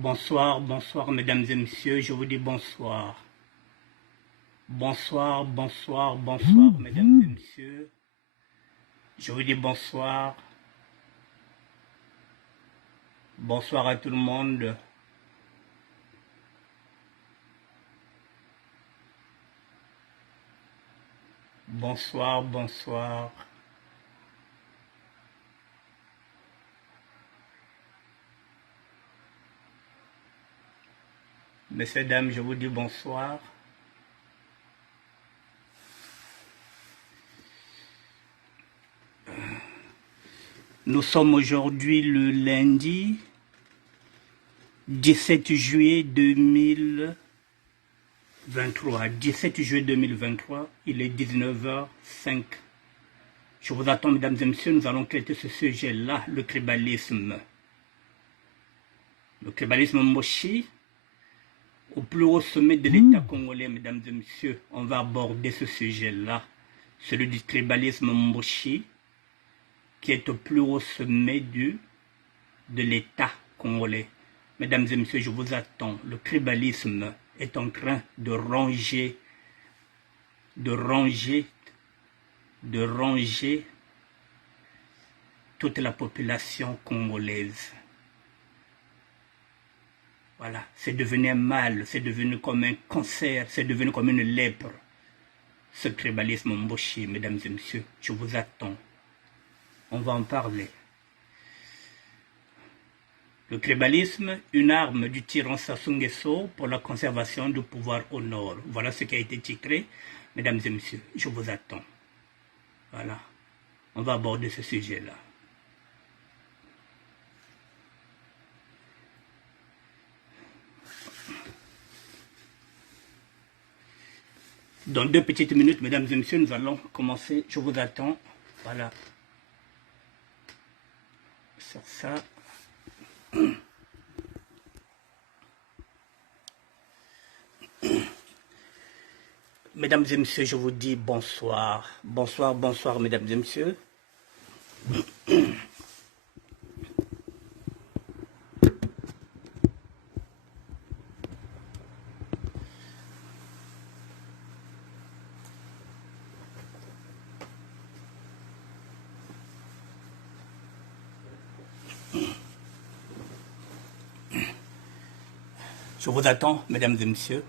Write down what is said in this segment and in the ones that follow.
Bonsoir, bonsoir, mesdames et messieurs, je vous dis bonsoir. Bonsoir, bonsoir, bonsoir, mesdames et messieurs. Je vous dis bonsoir. Bonsoir à tout le monde. Bonsoir, bonsoir. Messieurs, dames, je vous dis bonsoir. Nous sommes aujourd'hui le lundi 17 juillet 2023. 17 juillet 2023, il est 19h05. Je vous attends, mesdames et messieurs, nous allons traiter ce sujet-là, le tribalisme. Le tribalisme Moshi, au plus haut sommet de l'État congolais, mesdames et messieurs, on va aborder ce sujet-là, celui du tribalisme Moshi, qui est au plus haut sommet de l'État congolais. Mesdames et messieurs, je vous attends. Le tribalisme est en train de ronger toute la population congolaise. Voilà, c'est devenu un mal, c'est devenu comme un cancer, c'est devenu comme une lèpre. Ce tribalisme Mboshi, mesdames et messieurs, je vous attends. On va en parler. Le tribalisme, une arme du tyran Sassou Nguesso pour la conservation du pouvoir au nord. Voilà ce qui a été titré. Mesdames et messieurs, je vous attends. Voilà. On va aborder ce sujet-là. Dans 2 petites minutes, mesdames et messieurs, nous allons commencer. Je vous attends. Voilà. Sur ça. Mesdames et messieurs, je vous dis bonsoir. Bonsoir, bonsoir, mesdames et messieurs. Je vous attends, mesdames et messieurs.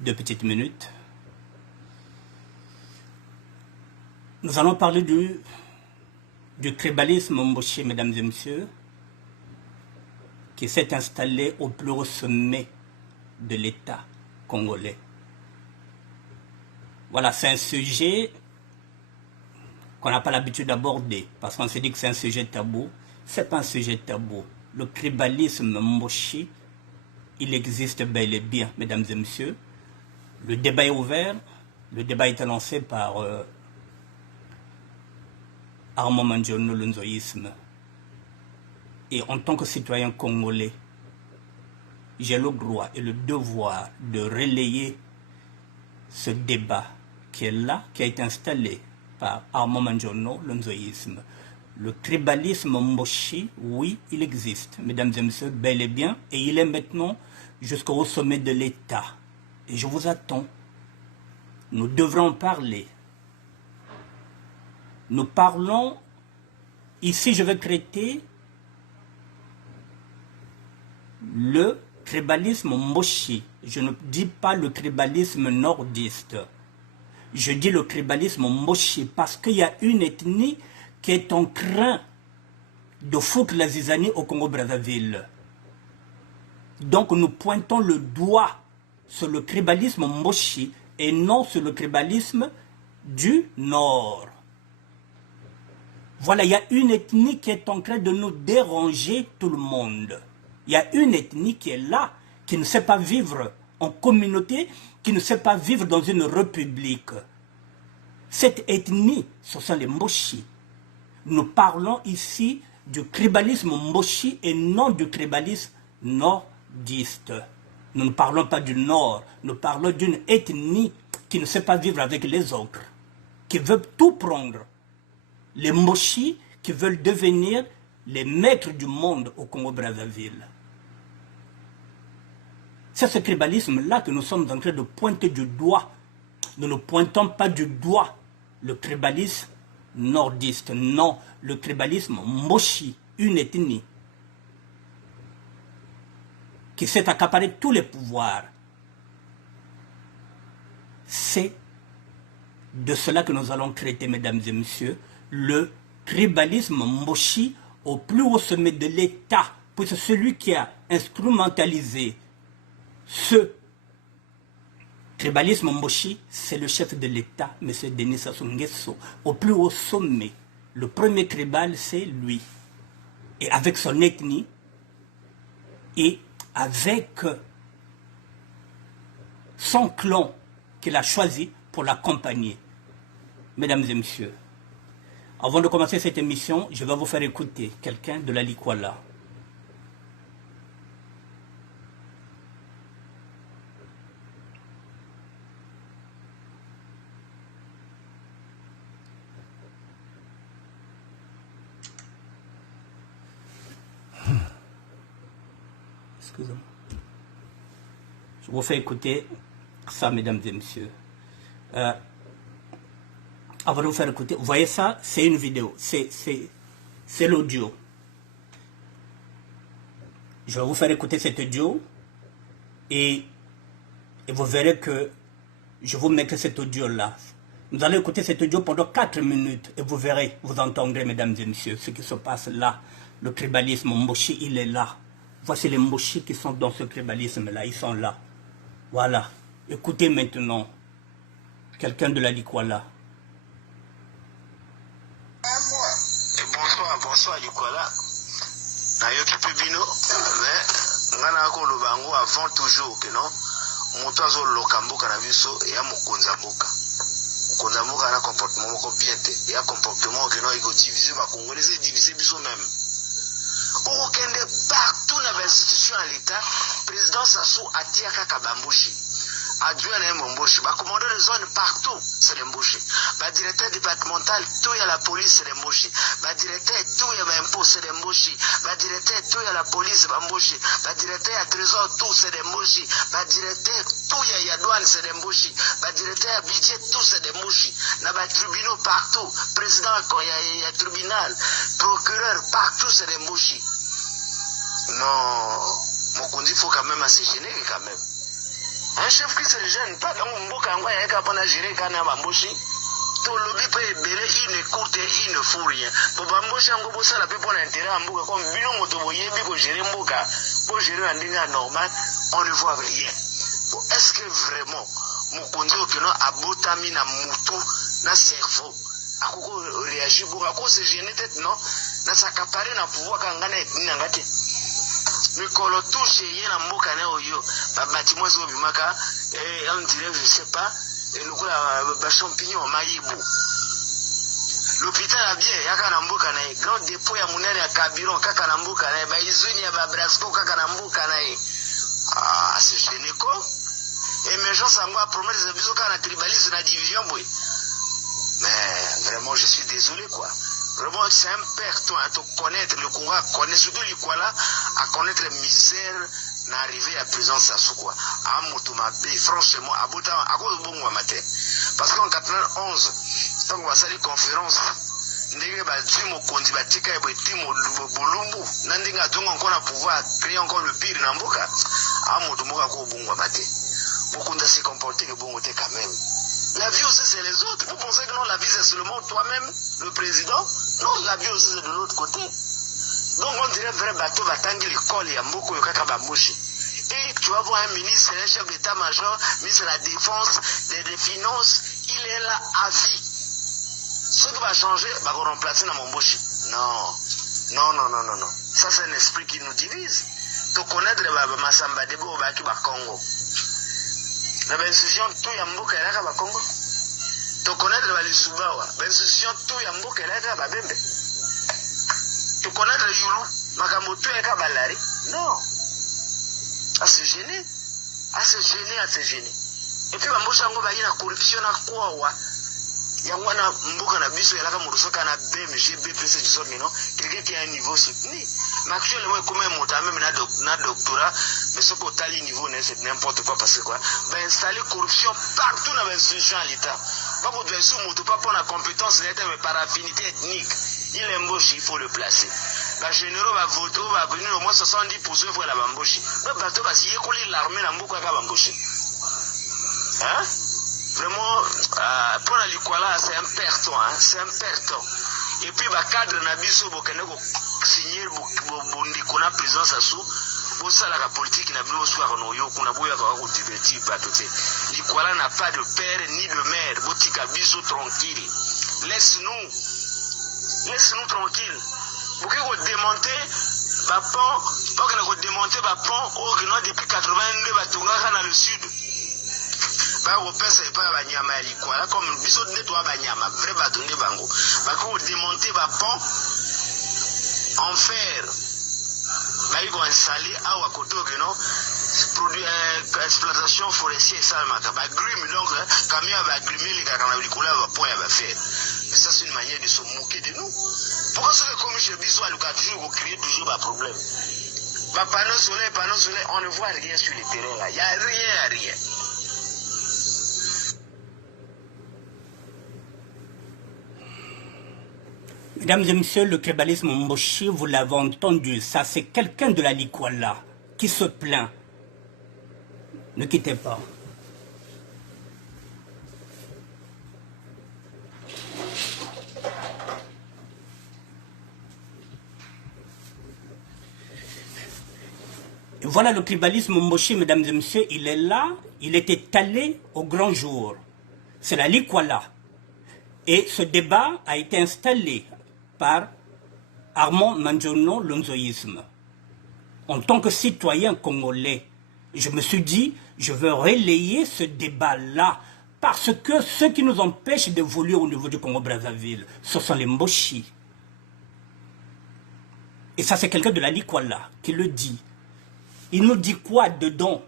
2 petites minutes. Nous allons parler du tribalisme Mboshi, mesdames et messieurs, qui s'est installé au plus haut sommet de l'État congolais. Voilà, c'est un sujet qu'on n'a pas l'habitude d'aborder, parce qu'on s'est dit que c'est un sujet tabou. Ce n'est pas un sujet tabou. Le tribalisme Mboshi, il existe bel et bien, mesdames et messieurs. Le débat est ouvert. Le débat a été lancé par Armand Mandjono, le nzoïsme. Et en tant que citoyen congolais, j'ai le droit et le devoir de relayer ce débat qui est là, qui a été installé par Armand Mandjono, le nzoïsme. Le tribalisme Mboshi, oui, il existe, mesdames et messieurs, bel et bien, et il est maintenant jusqu'au sommet de l'État. Et je vous attends. Nous devrons parler. Nous parlons, ici je vais traiter le tribalisme Mboshi. Je ne dis pas le tribalisme nordiste. Je dis le tribalisme Mboshi parce qu'il y a une ethnie qui est en train de foutre la zizanie au Congo-Brazzaville. Donc nous pointons le doigt sur le tribalisme Mboshi et non sur le tribalisme du Nord. Voilà, il y a une ethnie qui est en train de nous déranger tout le monde. Il y a une ethnie qui est là, qui ne sait pas vivre en communauté, qui ne sait pas vivre dans une république. Cette ethnie, ce sont les Mboshi. Nous parlons ici du tribalisme Mboshi et non du tribalisme nordiste. Nous ne parlons pas du Nord, nous parlons d'une ethnie qui ne sait pas vivre avec les autres, qui veut tout prendre. Les Mboshi qui veulent devenir les maîtres du monde au Congo-Brazzaville. C'est ce tribalisme-là que nous sommes en train de pointer du doigt. Nous ne pointons pas du doigt le tribalisme nordiste, non, le tribalisme Moshi, une ethnie qui s'est accaparé tous les pouvoirs. C'est de cela que nous allons traiter, mesdames et messieurs, le tribalisme Moshi au plus haut sommet de l'État, puisque celui qui a instrumentalisé ce tribalisme Moshi, c'est le chef de l'État, M. Denis Sassou Nguesso, au plus haut sommet. Le premier tribal, c'est lui. Et avec son ethnie, et avec son clan qu'il a choisi pour l'accompagner. Mesdames et messieurs, avant de commencer cette émission, je vais vous faire écouter quelqu'un de la Likwala. Excusez-moi. Je vous fais écouter ça, mesdames et messieurs. Avant de vous faire écouter, vous voyez ça, c'est une vidéo, c'est l'audio. Je vais vous faire écouter cet audio et vous verrez que je vous mettrai cet audio-là. Nous allons écouter cet audio pendant 4 minutes et vous verrez, vous entendrez, mesdames et messieurs, ce qui se passe là. Le tribalisme Moshi, il est là. Voici les Moshi qui sont dans ce tribalisme-là, ils sont là. Voilà. Écoutez maintenant quelqu'un de la Likwala. Bonsoir Likwala. Nayoki Pebino, mais ngana ko lobango avant toujours que non. Moto azo lokamboka na biso ya mokonza mboka. Mokonza mboka na comportement moko bien te. Ya comportement que non il go diviser ba congolais diviser biso même. Au kende partout dans l'institution à l'État, président Sassou atiaka kabambushi. Adjoint à Mbouchi, commandant de zone partout, c'est l'embauché. Directeur départemental, tout y a la police, c'est l'embauché. Directeur, tout y a l'impôt, c'est l'embauché. Directeur, tout y a la police, c'est l'embauché. Directeur, à trésor, tout, c'est l'embauché. Directeur, tout y a douane, c'est l'embauché. Directeur, à budget, tout, c'est l'embauché. Dans les tribunaux, partout, président, quand il y a tribunal, procureur, partout, c'est l'embauché. Non, mon conduit, il faut quand même assaisonner, quand même. Un chef qui se gêne pas dans mon boca, il y a un gérer quand même Bamboshi. Tout le monde peut belé, il n'écoute, il ne fout rien. Pour Bamboshi, on peut ça la plus bonne intérêt en boca, comme Bino Motoboye, pour gérer Mboka, pour gérer un dîner normal, on ne voit rien. Est-ce que vraiment, mon conduit au Keno a botami na moutou, na cerveau, à quoi réagir pour à quoi se gêner tête, non? Na s'accaparer na pouvoir quand on est n'angate. Mikolo touche yena mboka na oyo ba bâtiment zo bimaka et on dirait je sais pas et le coup ba champignon mayibu l'hôpital a bien yaka na mboka na grand dépôt ya munene ya Kabiron kaka na mboka na ba izuni ya ba Brasco kaka na mboka na ah c'est génico émergence à moi promesse de biso kana tribalisme na division boy mais vraiment je suis désolé quoi. Vraiment, c'est important de connaître le Congo, à connaître surtout l'Ikwala, à connaître les misères d'arriver à présence Sassou quoi. À Moutoumabé, franchement, à Bouta, à cause de bon matin. Parce qu'en 91, quand on va salir conférence, ndenge ba timo kondi ba tika e timo bolumbu, nandinga dongo encore na pouvoir créer encore le pire na mboka. À Moutoumboka ko bon matin. Beaucoup de se comporter que bon quand même. La vie aussi c'est les autres. Vous pensez que non, la vie c'est seulement toi-même, le président? Non, la vie aussi c'est de l'autre côté. Donc on dirait vrai bateau va tanguer l'école et à Mboko Yokaka Bamboshi. Et tu vas voir un ministre, un chef d'état-major, ministre de la défense, des finances, il est là à vie. Ce qui va changer, va vous remplacer dans Mbomboshi. Non. Non, non, non, non, non. Ça c'est un esprit qui nous divise. Tu connais le Massamba Debo au Baki Bakongo. La institution tout Yamboka et la Congo. Tu connais le Valisubawa. L'institution tout Yamboka et la Babembe. Tu connais le Yulu. Makamoto et la Balari. Non. À se gêner. À se gêner, à se gêner. Et puis, Bamboshango va y la corruption à quoi. Yangwana mbuka na biso yalaka murusoka na BMG BPC disomino quelqu'un qui a un niveau soutenu mais actuellement comme monta même na doctorat mais ce qu'on tali niveau c'est n'importe quoi parce que quoi va installer corruption partout dans l'institution à l'état pas pour faire sous moto pas pour la compétence l'état mais par affinité ethnique il embauche il faut le placer ba généraux va voter va venir au moins 70% pour la bamboshi ba bato ba si yekoli l'armée na mbuka ka bamboshi hein. Vraiment, pour la Likwala, c'est un perto, hein, c'est un perto. Et puis, le cadre Nabiso, il signer la présidence à sous, pour ça, la politique n'a plus besoin de nous, qu'on a besoin de divertir, pas tout. Likwala n'a pas de père ni de mère, Botika Biso tranquille. Laisse-nous tranquille. Pour que vous démontez, pour que vous démontez, depuis 82, dans le sud. Pas au père c'est pas banyama likwala comme biso de toi banyama vrai batonde bango ba ko démonter ba pont en fer ba iko installer awa koto que non produit exploitation forestière ça maka ba grim donc camion va grimer les kana likwala ba pont ya ba fer mais ça c'est une manière de se moquer de nous pourquoi ce que comme je biso aluka toujours créer toujours ba problème ba panneau solaire on ne voit rien sur le terrain là il y a rien. Mesdames et messieurs, le tribalisme Mboshi, vous l'avez entendu, ça c'est quelqu'un de la Likwala qui se plaint. Ne quittez pas. Et voilà le tribalisme Mboshi, mesdames et messieurs, il est là, il est étalé au grand jour. C'est la Likwala. Et ce débat a été installé par Armand Manjono, l'onzoïsme. En tant que citoyen congolais, je me suis dit, je veux relayer ce débat-là, parce que ce qui nous empêche d'évoluer au niveau du Congo-Brazzaville, ce sont les Mboshi. Et ça, c'est quelqu'un de la Likwala qui le dit. Il nous dit quoi dedans?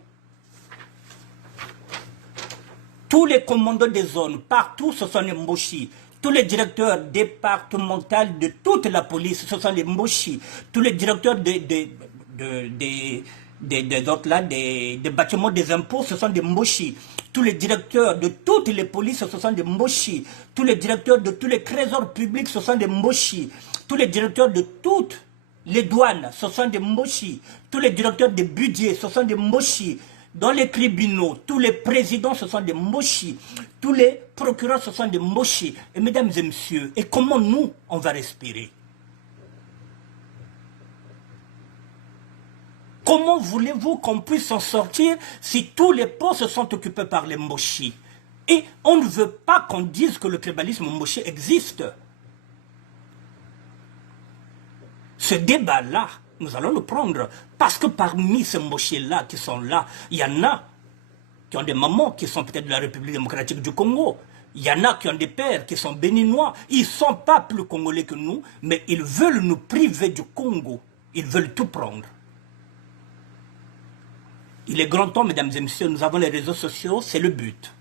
Tous les commandants des zones, partout, ce sont les Mboshi. Tous les directeurs départementaux de toute la police, ce sont les Mboshi. Tous les directeurs des bâtiments des impôts, ce sont des Mboshi. Tous les directeurs de toutes les polices, ce sont des Mboshi. Tous les directeurs de tous les trésors publics, ce sont des Mboshi. Tous les directeurs de toutes les douanes, ce sont des Mboshi. Tous les directeurs des budgets, ce sont des Mboshi. Dans les tribunaux, tous les présidents, ce sont des Mboshi. Tous les procureurs, ce sont des Mboshi. Et mesdames et messieurs, et comment nous, on va respirer? Comment voulez-vous qu'on puisse s'en sortir si tous les postes sont occupés par les Mboshi? Et on ne veut pas qu'on dise que le tribalisme Mboshi existe. Ce débat-là, nous allons le prendre, parce que parmi ces Mboshi-là qui sont là, il y en a qui ont des mamans qui sont peut-être de la République démocratique du Congo. Il y en a qui ont des pères qui sont béninois. Ils ne sont pas plus congolais que nous, mais ils veulent nous priver du Congo. Ils veulent tout prendre. Il est grand temps, mesdames et messieurs, nous avons les réseaux sociaux, c'est le but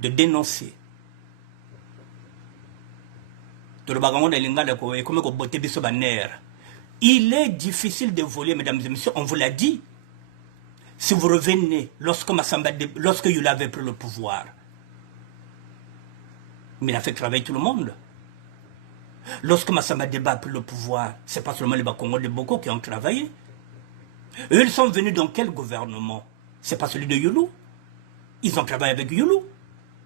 de dénoncer. Il est difficile de voler, mesdames et messieurs, on vous l'a dit. Si vous revenez, lorsque Yula avait pris le pouvoir, mais il a fait travailler tout le monde. Lorsque Massamba Deba a pris le pouvoir, ce n'est pas seulement les Bakongos de Boko qui ont travaillé. Eux, ils sont venus dans quel gouvernement? Ce n'est pas celui de Youlou. Ils ont travaillé avec Youlou.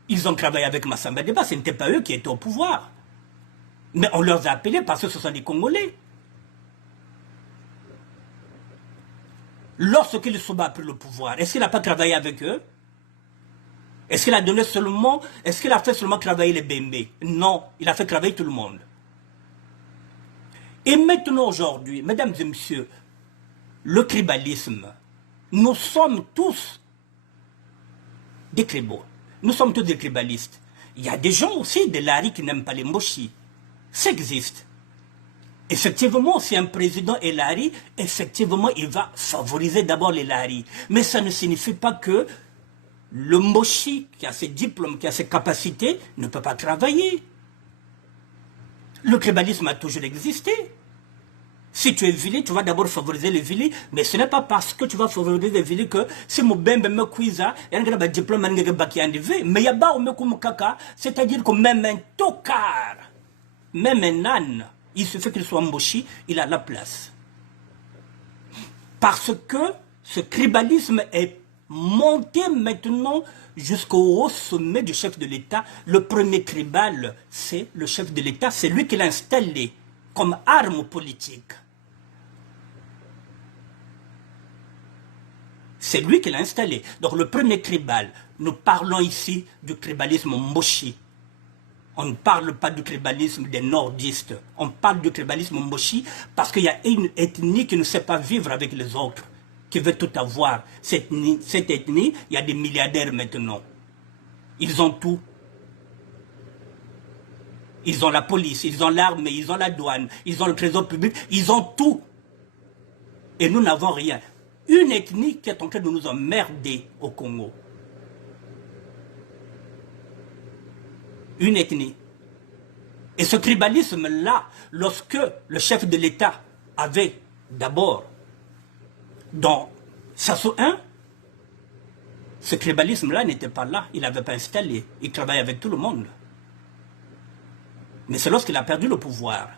Ils ont travaillé avec Massamba Deba, ce n'était pas eux qui étaient au pouvoir. Mais on leur a appelés parce que ce sont des Congolais. Lorsqu'il a pris le pouvoir, est-ce qu'il n'a pas travaillé avec eux? Est-ce qu'il a donné seulement, est-ce qu'il a fait seulement travailler les BMB? Non, il a fait travailler tout le monde. Et maintenant aujourd'hui, mesdames et messieurs, le tribalisme, nous sommes tous des tribaux. Nous sommes tous des tribalistes. Il y a des gens aussi de l'Ari qui n'aiment pas les Mboshi. Ça existe. Effectivement, si un président est Lari, effectivement, il va favoriser d'abord les Lari. Mais ça ne signifie pas que Le Moshi, qui a ses diplômes, qui a ses capacités, ne peut pas travailler. Le tribalisme a toujours existé. Si tu es vilé, tu vas d'abord favoriser les vilés, mais ce n'est pas parce que tu vas favoriser les vilés que si mon bembe me cuisa, il y a un diplôme, il y a un bac, mais il y a pas un kaka, c'est-à-dire que même un tocard, même un âne, il suffit qu'il soit Moshi, il a la place. Parce que ce tribalisme est monté maintenant jusqu'au haut sommet du chef de l'État. Le premier tribal, c'est le chef de l'État, c'est lui qui l'a installé comme arme politique. C'est lui qui l'a installé. Donc le premier tribal, nous parlons ici du tribalisme Moshi. On ne parle pas du tribalisme des nordistes. On parle du tribalisme Moshi parce qu'il y a une ethnie qui ne sait pas vivre avec les autres, qui veut tout avoir. Cette ethnie, il y a des milliardaires maintenant. Ils ont tout. Ils ont la police, ils ont l'armée, ils ont la douane, ils ont le trésor public, ils ont tout. Et nous n'avons rien. Une ethnie qui est en train de nous emmerder au Congo. Une ethnie. Et ce tribalisme-là, lorsque le chef de l'État avait d'abord, dans Sassou 1, ce tribalisme-là n'était pas là, il n'avait pas installé, il travaillait avec tout le monde. Mais c'est lorsqu'il a perdu le pouvoir,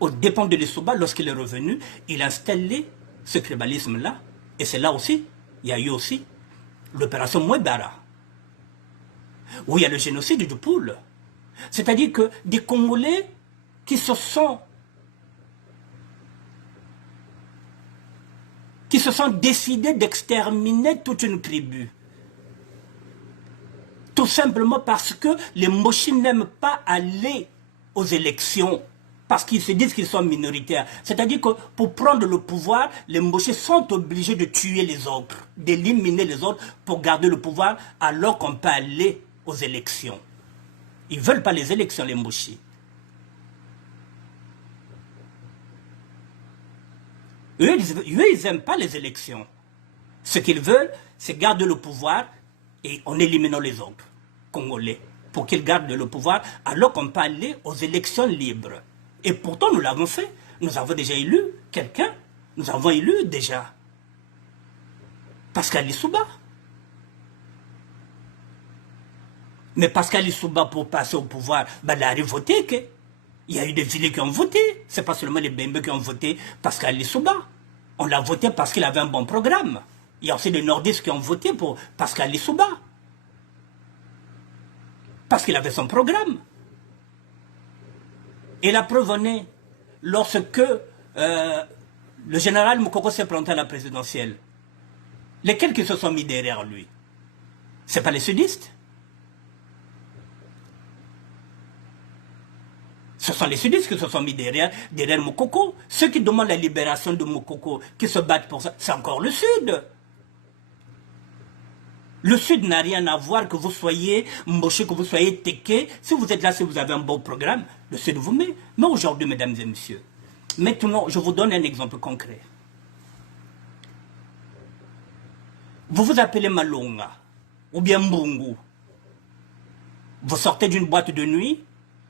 aux dépens de l'Essouba, lorsqu'il est revenu, il a installé ce tribalisme-là. Et c'est là aussi, il y a eu aussi l'opération Mouebara, où il y a le génocide du Poule. C'est-à-dire que des Congolais qui se sont décidés d'exterminer toute une tribu. Tout simplement parce que les Moshi n'aiment pas aller aux élections, parce qu'ils se disent qu'ils sont minoritaires. C'est-à-dire que pour prendre le pouvoir, les Moshi sont obligés de tuer les autres, d'éliminer les autres pour garder le pouvoir, alors qu'on peut aller aux élections. Ils ne veulent pas les élections, les Moshi. Eux, ils n'aiment pas les élections. Ce qu'ils veulent, c'est garder le pouvoir et en éliminant les autres, Congolais, pour qu'ils gardent le pouvoir, alors qu'on peut aller aux élections libres. Et pourtant, nous l'avons fait. Nous avons déjà élu quelqu'un. Nous avons élu déjà Pascal Lissouba. Mais Pascal Lissouba, pour passer au pouvoir, il a voté. Il y a eu des villes qui ont voté. Ce n'est pas seulement les Bembe qui ont voté Pascal Lissouba. On l'a voté parce qu'il avait un bon programme. Il y a aussi des nordistes qui ont voté pour Pascal Lissouba. Parce qu'il avait son programme. Et la preuve en est, lorsque le général Moukoko s'est présenté à la présidentielle, lesquels qui se sont mis derrière lui? Ce n'est pas les sudistes. Ce sont les sudistes qui se sont mis derrière Moukoko. Ceux qui demandent la libération de Moukoko, qui se battent pour ça, c'est encore le Sud. Le Sud n'a rien à voir, que vous soyez Mboché, que vous soyez Téké. Si vous êtes là, si vous avez un bon programme, le Sud vous met. Mais aujourd'hui, mesdames et messieurs, maintenant, je vous donne un exemple concret. Vous vous appelez Malonga, ou bien Mbungu. Vous sortez d'une boîte de nuit,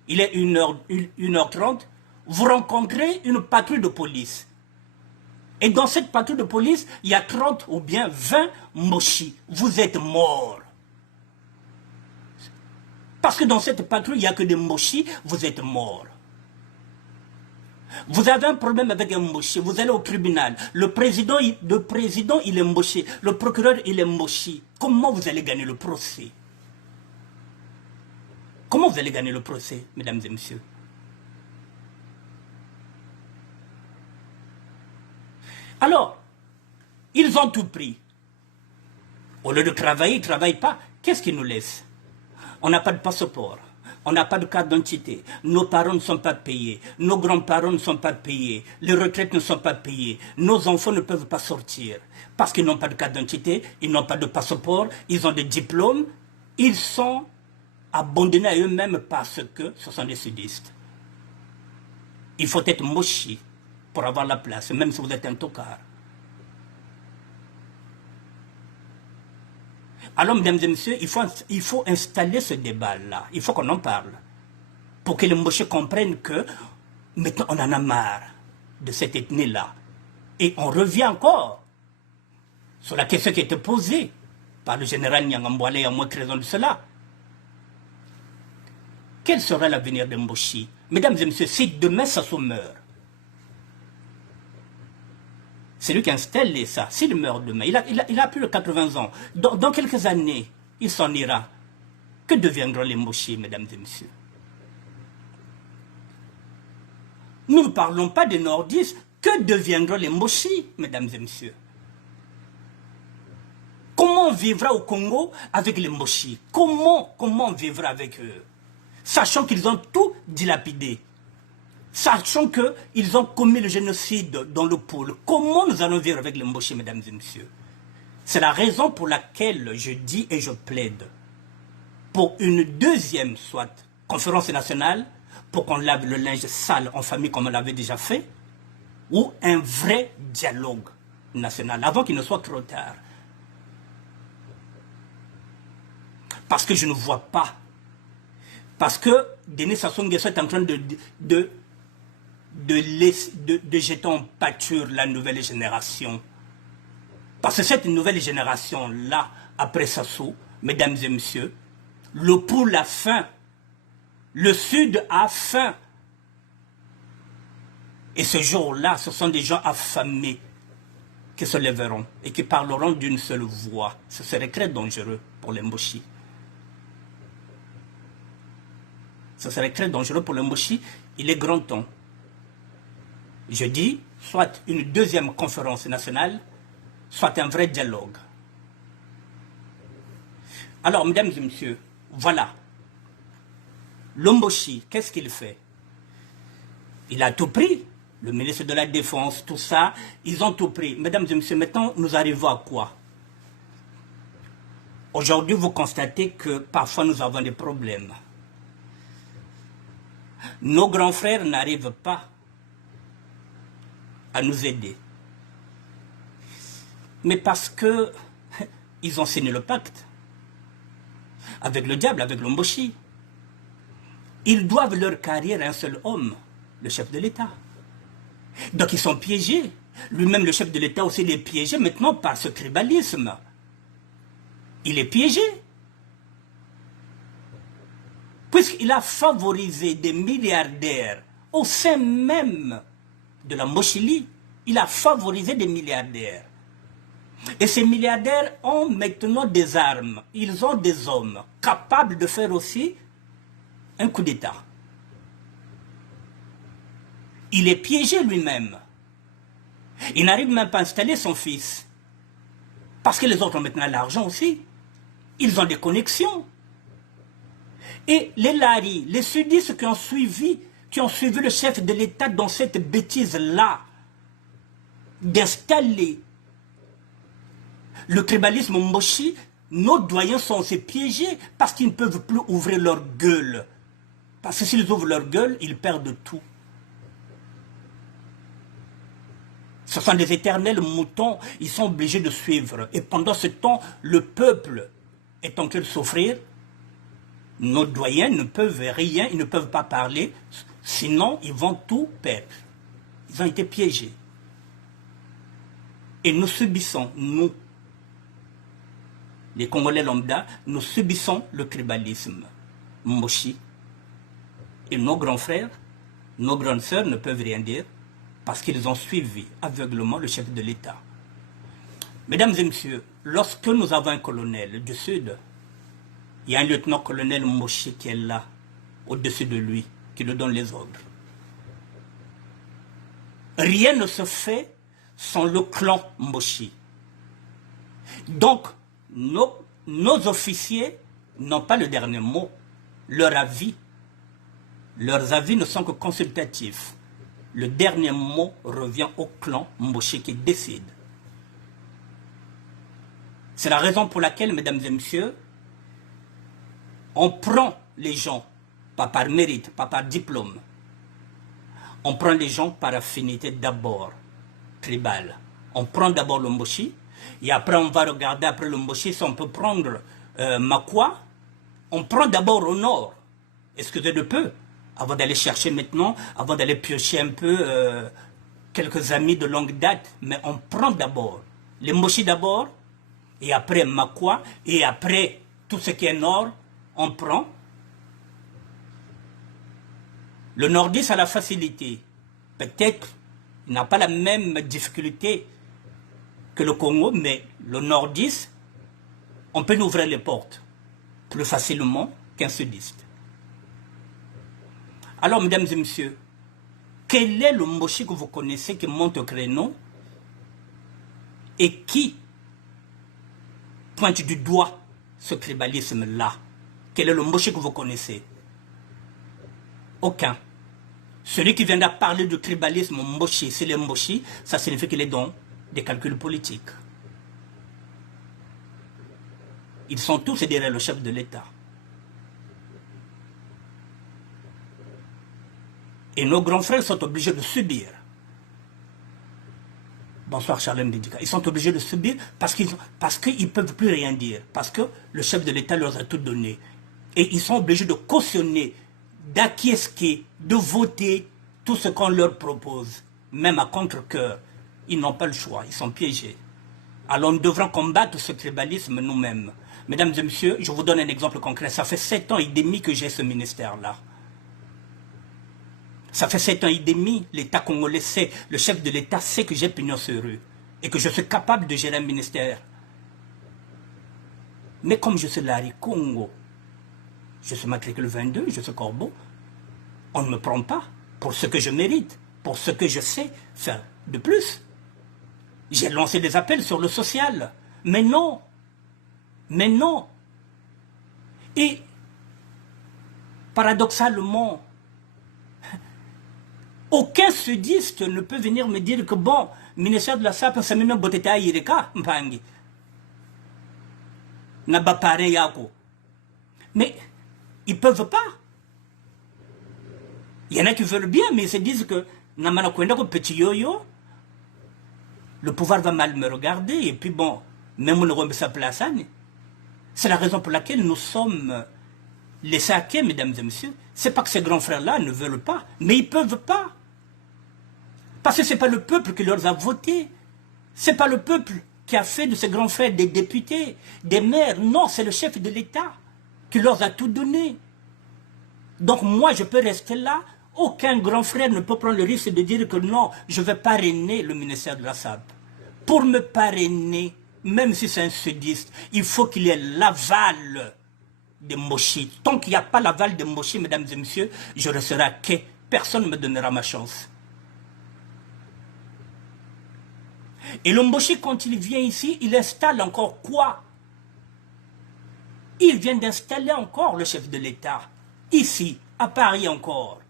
il est 1h30, vous rencontrez une patrouille de police. Et dans cette patrouille de police, il y a 30 ou bien 20 Moshi. Vous êtes morts. Parce que dans cette patrouille, il n'y a que des Moshi, vous êtes morts. Vous avez un problème avec un Moshi, vous allez au tribunal. Le président, il est Moshi. Le procureur, il est Moshi. Comment vous allez gagner le procès? Comment vous allez gagner le procès, mesdames et messieurs? Alors, ils ont tout pris. Au lieu de travailler, ils ne travaillent pas. Qu'est-ce qu'ils nous laissent? On n'a pas de passeport. On n'a pas de carte d'identité. Nos parents ne sont pas payés. Nos grands-parents ne sont pas payés. Les retraites ne sont pas payées. Nos enfants ne peuvent pas sortir. Parce qu'ils n'ont pas de carte d'identité, ils n'ont pas de passeport, ils ont des diplômes. Ils sont abandonnés à eux-mêmes parce que ce sont des sudistes. Il faut être mochi pour avoir la place, même si vous êtes un tocard. Alors, mesdames et messieurs, il faut installer ce débat-là. Il faut qu'on en parle. Pour que les Mboché comprennent que maintenant on en a marre de cette ethnie-là. Et on revient encore sur la question qui a été posée par le général Nyangambwale, à moins que raison de cela. Quel sera l'avenir de Mboshi? Mesdames et messieurs, si demain ça se meurt, c'est lui qui a installé ça. S'il meurt demain, il a plus de 80 ans. Dans quelques années, il s'en ira. Que deviendront les Mboshi, mesdames et messieurs? Nous ne parlons pas des nordistes. Que deviendront les Mboshi, mesdames et messieurs? Comment on vivra au Congo avec les Mboshi? Comment on vivra avec eux? Sachant qu'ils ont tout dilapidé. Sachant qu'ils ont commis le génocide dans le pôle. Comment nous allons vivre avec les Mboshi, mesdames et messieurs? C'est la raison pour laquelle je dis et je plaide pour une deuxième, soit conférence nationale, pour qu'on lave le linge sale en famille comme on l'avait déjà fait, ou un vrai dialogue national, avant qu'il ne soit trop tard. Parce que je ne vois pas. Parce que Denis Sassou Nguesso est en train de jeter en pâture la nouvelle génération. Parce que cette nouvelle génération-là, après Sassou, mesdames et messieurs, le pôle a faim. Le Sud a faim. Et ce jour-là, ce sont des gens affamés qui se lèveront et qui parleront d'une seule voix. Ce serait très dangereux pour les Mboshi. Ce serait très dangereux pour les Mboshi. Il est grand temps. Je dis, soit une deuxième conférence nationale, soit un vrai dialogue. Alors, mesdames et messieurs, voilà. Le Mboshi, qu'est-ce qu'il fait? Il a tout pris. Le ministre de la Défense, tout ça, ils ont tout pris. Mesdames et messieurs, maintenant, nous arrivons à quoi? Aujourd'hui, vous constatez que parfois nous avons des problèmes. Nos grands frères n'arrivent pas à nous aider. Mais parce que ils ont signé le pacte avec le diable, avec le Mboshi. Ils doivent leur carrière à un seul homme, le chef de l'État. Donc ils sont piégés. Lui-même, le chef de l'État aussi, il est piégé maintenant par ce tribalisme. Il est piégé. Puisqu'il a favorisé des milliardaires au sein même de la Mochili, il a favorisé des milliardaires. Et ces milliardaires ont maintenant des armes. Ils ont des hommes capables de faire aussi un coup d'État. Il est piégé lui-même. Il n'arrive même pas à installer son fils. Parce que les autres ont maintenant l'argent aussi. Ils ont des connexions. Et les Lari, les sudistes qui ont suivi le chef de l'État dans cette bêtise-là, d'installer le tribalisme Mboshi, nos doyens sont aussi piégés parce qu'ils ne peuvent plus ouvrir leur gueule. Parce que s'ils ouvrent leur gueule, ils perdent tout. Ce sont des éternels moutons, ils sont obligés de suivre. Et pendant ce temps, le peuple est en train de souffrir. Nos doyens ne peuvent rien, ils ne peuvent pas parler, sinon ils vont tout perdre. Ils ont été piégés. Et nous subissons, nous, les Congolais lambda, nous subissons le tribalisme Mboshi. Et nos grands frères, nos grandes sœurs ne peuvent rien dire parce qu'ils ont suivi aveuglement le chef de l'État. Mesdames et messieurs, lorsque nous avons un colonel du Sud, il y a un lieutenant-colonel Mboshi qui est là, au-dessus de lui, qui lui donne les ordres. Rien ne se fait sans le clan Mboshi. Donc, nos officiers n'ont pas le dernier mot. Leurs avis ne sont que consultatifs. Le dernier mot revient au clan Mboshi qui décide. C'est la raison pour laquelle, mesdames et messieurs, on prend les gens, pas par mérite, pas par diplôme. On prend les gens par affinité d'abord, tribale. On prend d'abord le Mboshi, Et après, on va regarder après le Mboshi si on peut prendre Makwa. On prend d'abord au nord. Excusez de peu. Avant d'aller chercher maintenant, avant d'aller piocher un peu quelques amis de longue date. Mais on prend d'abord. Les Mboshi d'abord. Et après Makwa. Et après tout ce qui est nord, on prend. Le nordiste a la facilité. Peut-être il n'a pas la même difficulté que le Congo, mais le nordiste, on peut nous ouvrir les portes plus facilement qu'un sudiste. Alors, mesdames et messieurs, quel est le Mboshi que vous connaissez qui monte au créneau et qui pointe du doigt ce tribalisme-là? Quel est le Mboshi que vous connaissez? Aucun. Celui qui viendra parler du tribalisme Mboshi, c'est le Mboshi, ça signifie qu'il est dans des calculs politiques. Ils sont tous derrière le chef de l'État. Et nos grands frères sont obligés de subir. Bonsoir Charles Mbidika. Ils sont obligés de subir parce qu'ils ne peuvent plus rien dire. Parce que le chef de l'État leur a tout donné. Et ils sont obligés de cautionner, d'acquiescer, de voter tout ce qu'on leur propose, même à contre-cœur. Ils n'ont pas le choix, ils sont piégés. Alors nous devrons combattre ce tribalisme nous-mêmes. Mesdames et messieurs, je vous donne un exemple concret. Ça fait 7 ans et demi que j'ai ce ministère-là. Ça fait 7 ans et demi, l'État congolais sait, le chef de l'État sait que j'ai pignon sur rue et que je suis capable de gérer un ministère. Mais comme je suis Larry Congo, je suis matricule 22, je suis corbeau, on ne me prend pas pour ce que je mérite, pour ce que je sais faire de plus. J'ai lancé des appels sur le social, mais non. Mais non. Et paradoxalement, aucun sudiste ne peut venir me dire que bon, ministère de la SAP, c'est même boteta ireka, mpangi. Naba pare yako. Mais ils ne peuvent pas. Il y en a qui veulent bien, mais ils se disent que namana kwenda ko petit yo-yo, le pouvoir va mal me regarder, et puis bon, même on ne remet sa place. C'est la raison pour laquelle nous sommes les saqués, mesdames et messieurs. C'est pas que ces grands frères-là ne veulent pas, mais ils ne peuvent pas. Parce que ce n'est pas le peuple qui leur a voté. Ce n'est pas le peuple qui a fait de ces grands frères des députés, des maires. Non, c'est le chef de l'État qui leur a tout donné. Donc moi, je peux rester là. Aucun grand frère ne peut prendre le risque de dire que non, je vais parrainer le ministère de la SAP. Pour me parrainer, même si c'est un sudiste, il faut qu'il y ait l'aval de Mboshi. Tant qu'il n'y a pas l'aval de Mboshi, mesdames et messieurs, je resterai à quai. Personne ne me donnera ma chance. Et le Mboshi, quand il vient ici, il installe encore quoi? Il vient d'installer encore le chef de l'État. Ici, à Paris encore.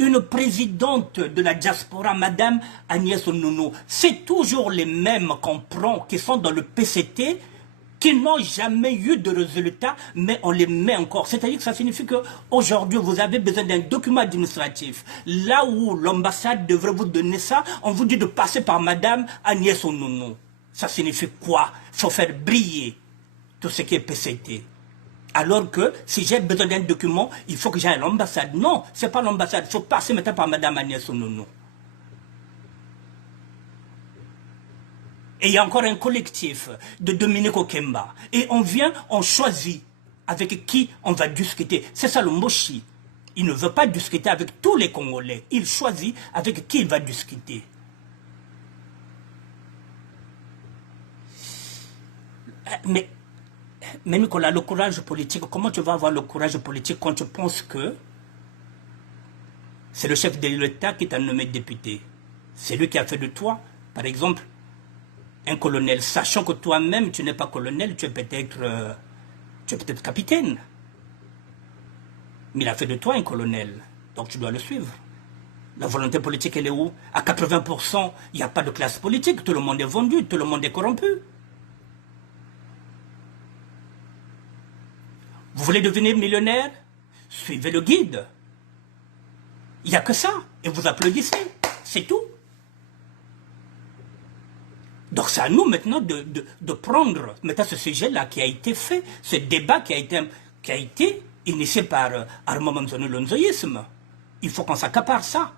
Une présidente de la diaspora, Madame Agnès Nounou. C'est toujours les mêmes qu'on prend, qui sont dans le PCT, qui n'ont jamais eu de résultat, mais on les met encore. C'est-à-dire que ça signifie qu'aujourd'hui, vous avez besoin d'un document administratif. Là où l'ambassade devrait vous donner ça, on vous dit de passer par Madame Agnès Nounou. Ça signifie quoi? Il faut faire briller tout ce qui est PCT. Alors que si j'ai besoin d'un document, il faut que j'aille à l'ambassade. Non, ce n'est pas l'ambassade. Il faut passer maintenant par Mme Agnès Nounou. Et il y a encore un collectif de Dominique Okemba. Et on vient, on choisit avec qui on va discuter. C'est ça le Mboshi. Il ne veut pas discuter avec tous les Congolais. Il choisit avec qui il va discuter. Mais Nicolas, le courage politique, comment tu vas avoir le courage politique quand tu penses que c'est le chef de l'État qui t'a nommé député? C'est lui qui a fait de toi, par exemple, un colonel, sachant que toi-même, tu n'es pas colonel, tu es peut-être capitaine. Mais il a fait de toi un colonel, donc tu dois le suivre. La volonté politique, elle est où? À 80%, il n'y a pas de classe politique, tout le monde est vendu, tout le monde est corrompu. Vous voulez devenir millionnaire? Suivez le guide. Il n'y a que ça. Et vous applaudissez. C'est tout. Donc c'est à nous maintenant de prendre maintenant ce sujet-là qui a été fait, ce débat qui a été initié par Armand Manzoni Lonzoïsme. Il faut qu'on s'accapare ça.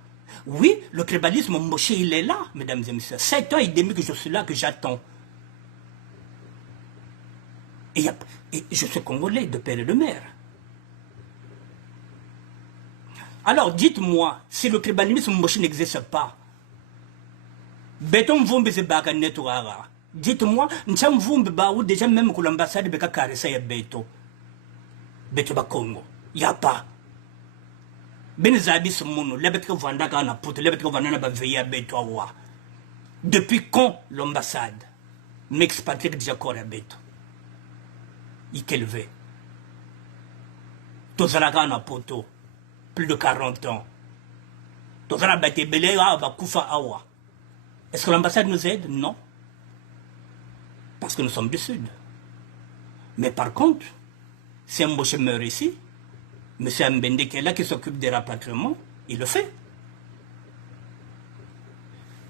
Oui, le tribalisme Moshe, il est là, mesdames et messieurs. 7 ans et demi que je suis là, que j'attends. Et je suis congolais de père et de mère. Alors dites-moi, si le tribalisme Moshe n'existe pas, béton vumbi se baka netouara. Dites-moi, n'cham vumbi ba ou déjà même que l'ambassade beka caressa ya béto. Béto ba Congo. Y a pas. Ben zabi ce monde, lebet que vanda kana puto, lebet que vanda na ba veiller à béto awa. Depuis quand l'ambassade m'expatrie déjà corps à béto? Y qu'élevé. Tozala kana poto. Plus de 40 ans. Tozala bate belé va kufa awa. Est-ce que l'ambassade nous aide? Non. Parce que nous sommes du Sud. Mais par contre, si Mboché meurt ici, M. Mbende qui est là, qui s'occupe des rapatriements, il le fait.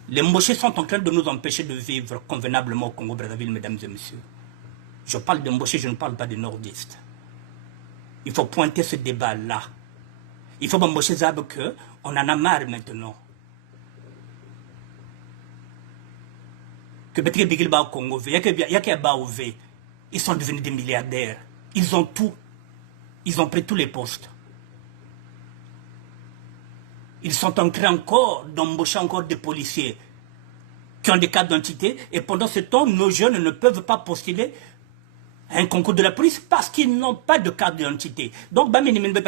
Les Mbochés sont en train de nous empêcher de vivre convenablement au Congo-Brazzaville, mesdames et messieurs. Je parle de Mboché, je ne parle pas des nordistes. Il faut pointer ce débat-là. Il faut que Mboché sache qu'on en a marre maintenant. Que Betré Bigilba au Congo, ils sont devenus des milliardaires. Ils ont tout. Ils ont pris tous les postes. Ils sont en train encore d'embaucher encore des policiers qui ont des cartes d'identité. Et pendant ce temps, nos jeunes ne peuvent pas postuler un concours de la police parce qu'ils n'ont pas de carte d'identité. Donc, pas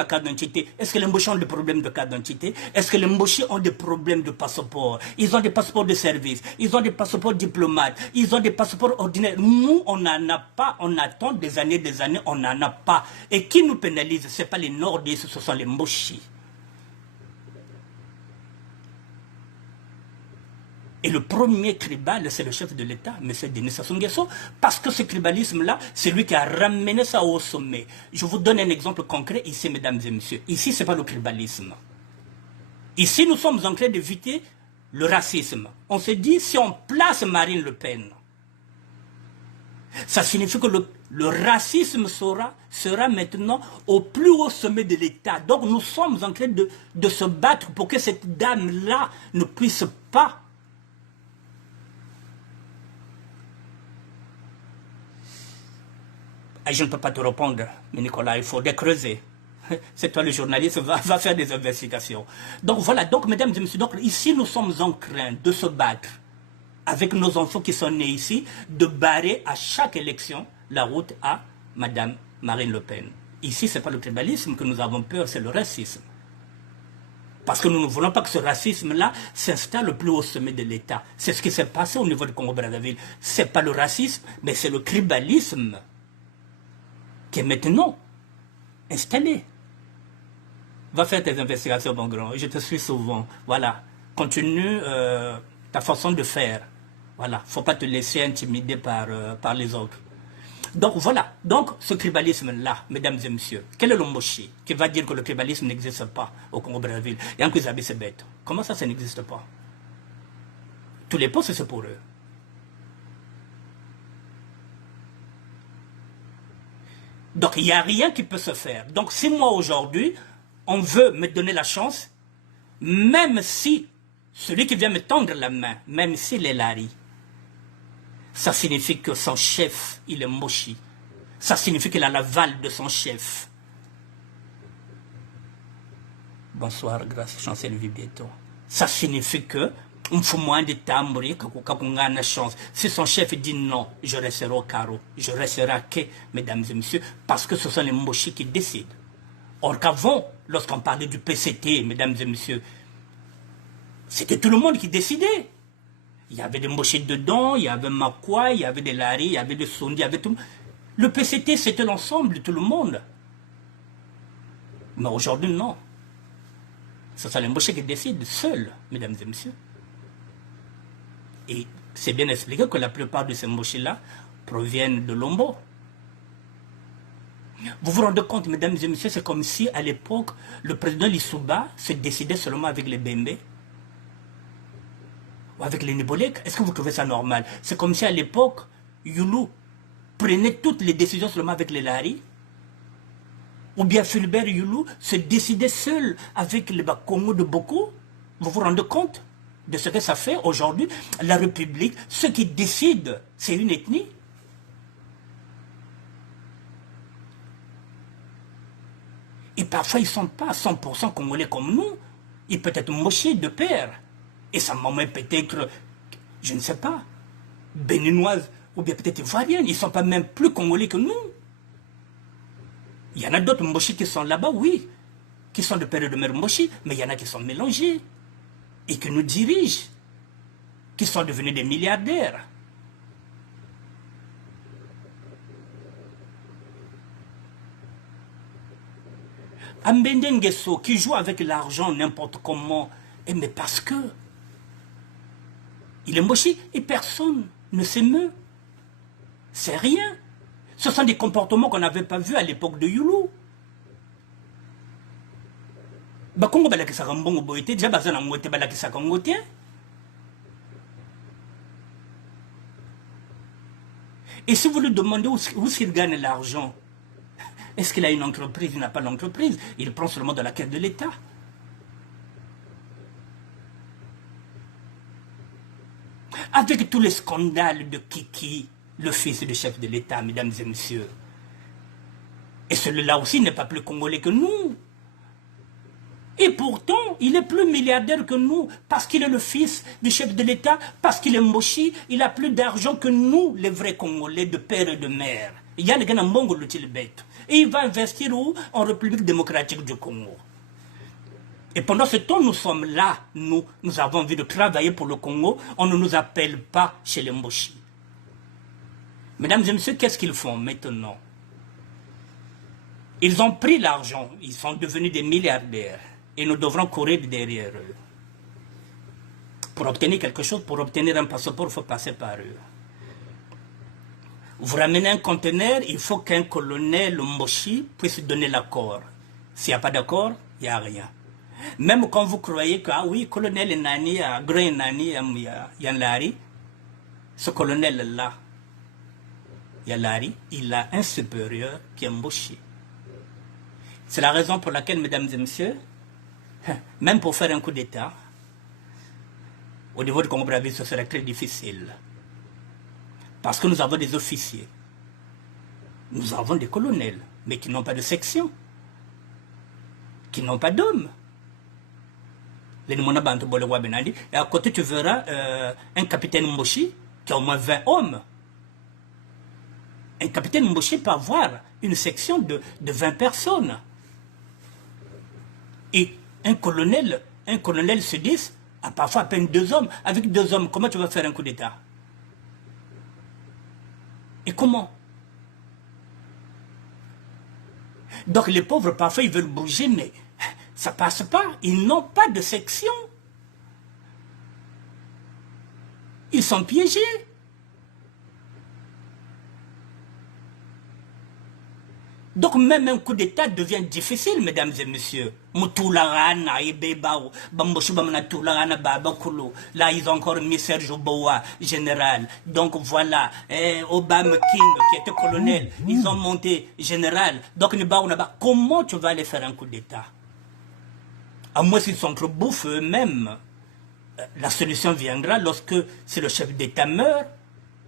carte d'identité. Est-ce que les embauchés ont des problèmes de carte d'identité? Est-ce que les embauchés ont des problèmes de passeport? Ils ont des passeports de service, ils ont des passeports diplomates, ils ont des passeports ordinaires. Nous, on n'en a pas, on attend des années, on n'en a pas. Et qui nous pénalise? Ce n'est pas les nordistes, ce sont les embauchés. Et le premier tribal, c'est le chef de l'État, M. Denis Sassou Nguesso, parce que ce tribalisme-là, c'est lui qui a ramené ça au sommet. Je vous donne un exemple concret ici, mesdames et messieurs. Ici, ce n'est pas le tribalisme. Ici, nous sommes en train d'éviter le racisme. On se dit, si on place Marine Le Pen, ça signifie que le racisme sera maintenant au plus haut sommet de l'État. Donc, nous sommes en train de se battre pour que cette dame-là ne puisse pas je ne peux pas te répondre, mais Nicolas, il faut creuser. C'est toi le journaliste, va faire des investigations. Donc voilà, donc mesdames et messieurs, donc, ici nous sommes en train de se battre avec nos enfants qui sont nés ici, de barrer à chaque élection la route à Madame Marine Le Pen. Ici, ce n'est pas le tribalisme que nous avons peur, c'est le racisme. Parce que nous ne voulons pas que ce racisme-là s'installe au plus haut sommet de l'État. C'est ce qui s'est passé au niveau du Congo-Brazzaville. Ce n'est pas le racisme, mais c'est le tribalisme qui est maintenant installé. Va faire tes investigations, mon grand. Je te suis souvent. Voilà. Continue ta façon de faire. Voilà. Il ne faut pas te laisser intimider par les autres. Donc voilà. Donc ce tribalisme-là, mesdames et messieurs, quel est le Mboché qui va dire que le tribalisme n'existe pas au Congo-Brazzaville? Et en Kouzabi, c'est bête. Comment ça n'existe pas? Tous les postes, c'est pour eux. Donc, il n'y a rien qui peut se faire. Donc, si moi, aujourd'hui, on veut me donner la chance, même si celui qui vient me tendre la main, même s'il est Larry, ça signifie que son chef, il est Moshi. Ça signifie qu'il a l'aval de son chef. Bonsoir, grâce chancel Vibieto. Ça signifie que si son chef dit non, je resterai au carreau, je resterai à quai, mesdames et messieurs, parce que ce sont les Mbochis qui décident. Or qu'avant, lorsqu'on parlait du PCT, mesdames et messieurs, c'était tout le monde qui décidait. Il y avait des Mbochis dedans, il y avait Makwa, il y avait des Lari, il y avait des Sondi, il y avait tout. Le PCT, c'était l'ensemble de tout le monde. Mais aujourd'hui, non. Ce sont les Mbochis qui décident seuls, mesdames et messieurs. Et c'est bien expliqué que la plupart de ces Mbochis-là proviennent de Lombo. Vous vous rendez compte, mesdames et messieurs, c'est comme si à l'époque, le président Lissouba se décidait seulement avec les Bembe. ou avec les Nébolèques. Est-ce que vous trouvez ça normal? C'est comme si à l'époque, Youlou prenait toutes les décisions seulement avec les Lari. Ou bien Fulbert Youlou se décidait seul avec les Congo de Boko. Vous vous rendez compte de ce que ça fait aujourd'hui? La République, ceux qui décident, c'est une ethnie. Et parfois, ils ne sont pas 100% congolais comme nous. Ils peuvent être mochés de père. Et sa maman peut-être, je ne sais pas, béninoise ou bien peut-être ivoirienne. Ils ne sont pas même plus congolais que nous. Il y en a d'autres mochis qui sont là-bas, oui, qui sont de père et de mère mochis, mais il y en a qui sont mélangés et qui nous dirigent, qui sont devenus des milliardaires. Ambende Ngeso qui joue avec l'argent n'importe comment, mais parce que il est mochi et personne ne s'émeut. C'est rien. Ce sont des comportements qu'on n'avait pas vus à l'époque de Youlou. Bakongo balakisa kambongo boyete, déjà bazana ngote balakisa kangote. Et si vous lui demandez où il gagne l'argent, est-ce qu'il a une entreprise? Il n'a pas d'entreprise. Il prend seulement de la caisse de l'État. Avec tous les scandales de Kiki, le fils du chef de l'État, mesdames et messieurs. Et celui-là aussi n'est pas plus congolais que nous. Et pourtant, il est plus milliardaire que nous, parce qu'il est le fils du chef de l'État, parce qu'il est mochi, il a plus d'argent que nous, les vrais Congolais de père et de mère. Il y a les gens Mbongo bête. Et il va investir où? En République démocratique du Congo. Et pendant ce temps, nous sommes là, nous avons envie de travailler pour le Congo, on ne nous appelle pas chez les mochis. Mesdames et messieurs, qu'est-ce qu'ils font maintenant? Ils ont pris l'argent, ils sont devenus des milliardaires. Et nous devrons courir derrière eux. Pour obtenir quelque chose, pour obtenir un passeport, il faut passer par eux. Vous ramenez un conteneur, il faut qu'un colonel mochi puisse donner l'accord. S'il n'y a pas d'accord, il n'y a rien. Même quand vous croyez que, ah oui, colonel Nani, grand Nani, Yanlari, ce colonel-là, Yanlari, il a un supérieur qui est mochi. C'est la raison pour laquelle, mesdames et messieurs, même pour faire un coup d'État, au niveau du Congo-Brazzaville, ce serait très difficile. Parce que nous avons des officiers. Nous avons des colonels, mais qui n'ont pas de section. Qui n'ont pas d'hommes. Et à côté, tu verras un capitaine Mboshi qui a au moins 20 hommes. Un capitaine Mboshi peut avoir une section de 20 personnes. Et un colonel se dit, a parfois à peine 2 hommes. Avec 2 hommes, comment tu vas faire un coup d'État? Et comment? Donc les pauvres, parfois, ils veulent bouger, mais ça ne passe pas. Ils n'ont pas de section. Ils sont piégés. Donc même un coup d'État devient difficile, mesdames et messieurs. Là, ils ont encore mis Serge Boa, général. Donc voilà, Obama King, qui était colonel, ils ont monté général. Donc comment tu vas aller faire un coup d'État? À moins s'ils s'entrebouffent eux-mêmes. La solution viendra lorsque, si le chef d'État meurt,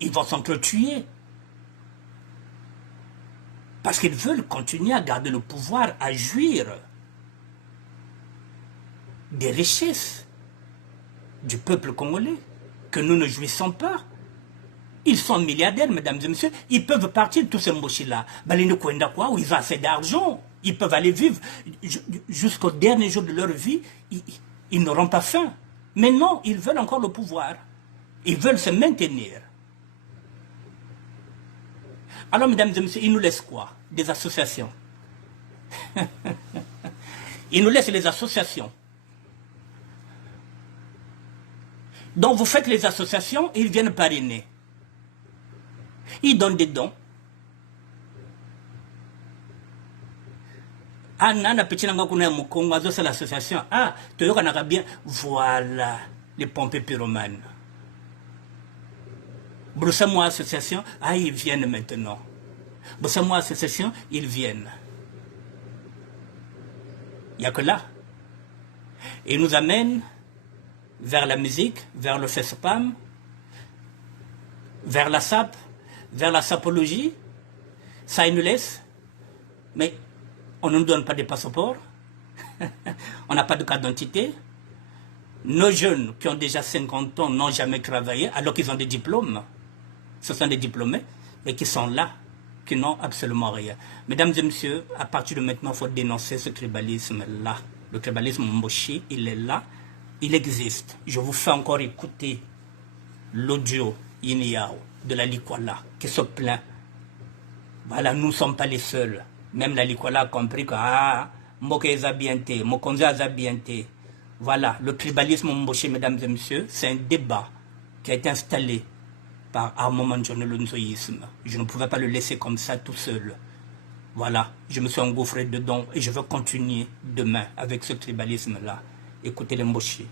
ils vont s'entretuer. Parce qu'ils veulent continuer à garder le pouvoir, à jouir des richesses du peuple congolais, que nous ne jouissons pas. Ils sont milliardaires, mesdames et messieurs. Ils peuvent partir, tous ces mochis-là. Où ils ont assez d'argent. Ils peuvent aller vivre jusqu'au dernier jour de leur vie. Ils n'auront pas faim. Mais non, ils veulent encore le pouvoir. Ils veulent se maintenir. Alors, mesdames et messieurs, ils nous laissent quoi? Des associations. Ils nous laissent les associations. Donc, vous faites les associations et ils viennent parrainer. Ils donnent des dons. Ah, nana petit nanga kuna mukongo azo c'est l'association. Ah, toyoka naka bien. Voilà les pompiers pyromanes. Bruxelles-moi association, ah, ils viennent maintenant. Bruxelles-moi association, ils viennent. Il n'y a que là. Et ils nous amènent vers la musique, vers le FESPAM, vers la SAP, vers la sapologie. Ça, ils nous laissent. Mais on ne nous donne pas de passeport. On n'a pas de carte d'identité. Nos jeunes qui ont déjà 50 ans n'ont jamais travaillé alors qu'ils ont des diplômes. Ce sont des diplômés, mais qui sont là, qui n'ont absolument rien. Mesdames et messieurs, à partir de maintenant, il faut dénoncer ce tribalisme-là. Le tribalisme Mboshi, il est là, il existe. Je vous fais encore écouter l'audio Yiniao de la Likwala qui se plaint. Voilà, nous ne sommes pas les seuls. Même la Likwala a compris que Mboke Zabiente, Mokonza Zabiente. Voilà, le tribalisme Mboshi, mesdames et messieurs, c'est un débat qui a été installé par Armand John Lunzoïsme. Je ne pouvais pas le laisser comme ça tout seul. Voilà, je me suis engouffré dedans et je veux continuer demain avec ce tribalisme-là. Écoutez les Mboshi.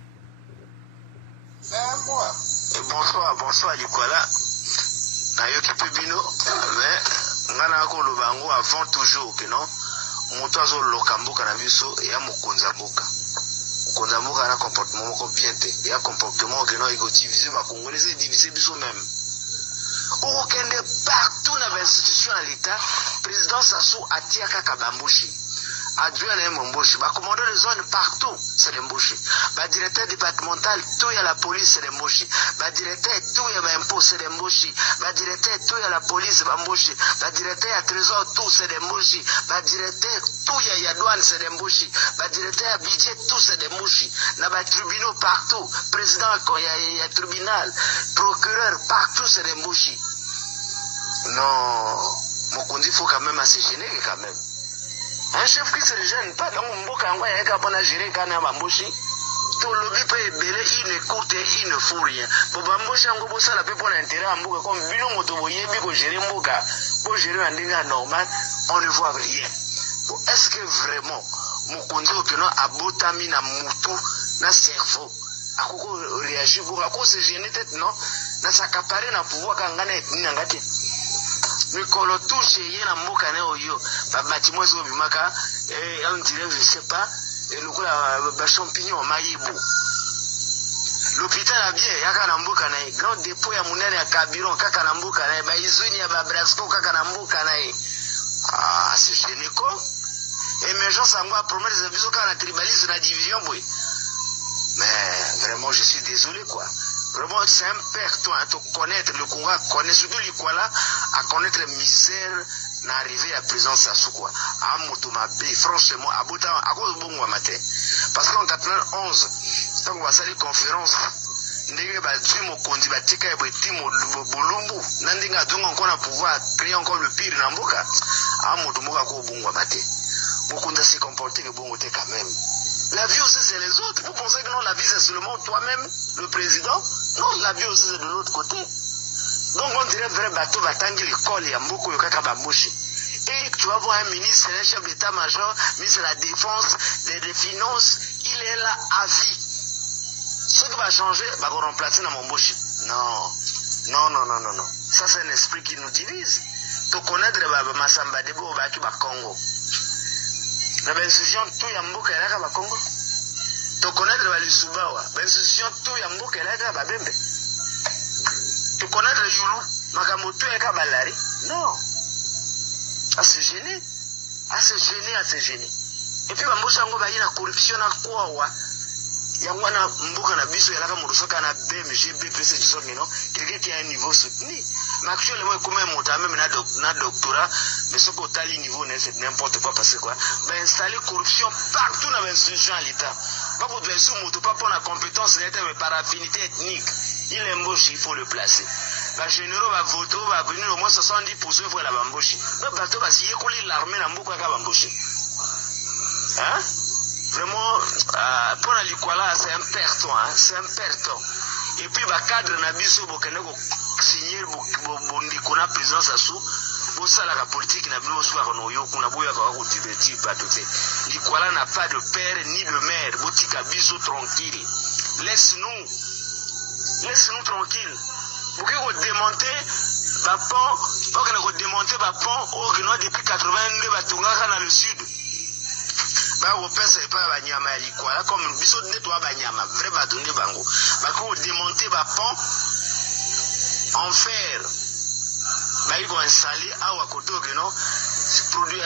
Bonsoir, Likwala. Nayoki Pebino, mais ngana ko lobango avant toujours que non, moto azo lokamboka na biso ya mokonza mboka. Mokonza mboka na comportement moko bien te, ya comportement que non iko diviser ba congolais, c'est diviser biso même. Okende partout dans l'institution à l'État, président Sassou atiaka kabambushi. Adjoint les Mbouchi, commandant de zone partout, c'est les Mbouchi. Directeur départemental, tout y a la police, c'est les Mbouchi. Directeur, tout y a l'impôt, c'est les Mbouchi. Directeur, tout y a la police, c'est les Mbouchi. Directeur à trésor, tout c'est les Mbouchi. Directeur, tout y a douane, c'est les Mbouchi. Directeur à budget, tout c'est les Mbouchi. Dans les tribunaux partout, président, quand il y a tribunal, procureur, partout c'est les Mbouchi. Non, mon il faut quand même assez gêner quand même. Un chef qui se gêne pas dans mon boca, il y a un gérer quand même Bamboshi. Tout le monde peut belé, il n'écoute, il ne fout rien. Pour Bamboshi, on peut ça la paix pour l'intérêt en boca, comme Bilo Motoboye, pour gérer mon boca, pour gérer un dégât normal, on ne voit rien. Est-ce que vraiment, mon conduit que non, a botami na moutou, na cerveau, à quoi réagir pour à cause de gêner tête, non, na s'accaparer na pouvoir quand on a n'angate. Mikolo touche yena mboka na oyo ba bâtiment zo bimaka on dirait je sais pas le coup ba champignon mayibu l'hôpital a bien yaka na mboka na grand dépôt ya munene ya Kabiron kaka na mboka na ba izuni ya ba Brasco kaka na mboka na c'est génico émergence à moi promesse de biso kana tribalisme na division boy mais vraiment je suis désolé quoi. Vraiment, c'est important de connaître le Congo, connaître surtout l'Ikwala, à connaître la misère, d'arriver à présence Sassou quoi. À Motomabé, franchement, à Boutan, à cause de bon matin. Parce qu'en 91, quand on va faire les conférences, ndenge badwi mokonzi batika ya bwetimo bolumbu nandinga dongo encore na pouvoir créer encore le pire na mboka a moto mboka ko bungwa mate mokonzi se comporter que bongo te quand même. La vie aussi c'est les autres. Vous pensez que non, la vie c'est seulement toi-même, le président? Non, la vie aussi c'est de l'autre côté. Donc on dirait vrai bateau va tanguer l'école et Mboko Yokaka Bamboshi. Et tu vas voir un ministre, un chef d'état-major, ministre de la défense, des finances, il est là à vie. Ce qui va changer, va vous remplacer dans mon Mboshi. Non. Ça c'est un esprit qui nous divise. Tu connais de Massamba Debo Baki Bakongo. La institution tout yamboka elaka ba Congo. To connaître ba Lisubawa, la institution tout yamboka elaka ba Bembe. To connaître Yulu, makamoto elaka ba Lari. Non. Assez gêné. Et puis bambosa ngo ba yina corruption na kwawa. Yangwa na mboka na biso elaka murusoka na BMG BPC disomino, quelqu'un qui a un niveau soutenu. Mais actuellement, comme un montant, même un doctorat, mais ce qu'au tali niveau, c'est n'importe quoi, parce que quoi, ben installer corruption partout dans l'institution à l'État. Pas pour dire sous moto, pas pour la compétence, mais par affinité ethnique. Il est embauché, il faut le placer. Les généraux va voter, va venir au moins 70% pour la bambouche. Le bateau va s'y écouler l'armée, la mbouka va bamboucher. Hein? Vraiment, pour la Likwala, c'est important, Et puis, le cadre Nabiso, signer la présidence à sous, pour ça la politique n'a pas soir en oyo, qu'on a beau y avoir un divertir, pas tout fait. L'Ikwala n'a pas de père ni de mère, Botika Biso tranquille. Laisse-nous tranquille. Pour que démonter le pont, pour que démonter le pont, depuis 82, dans le sud. On pense pas à Banyama, comme biso de toi Banyama, vrai bâtonnier bango. Pour démonter le pont en fer. Ils vont installer à Wakoto, produit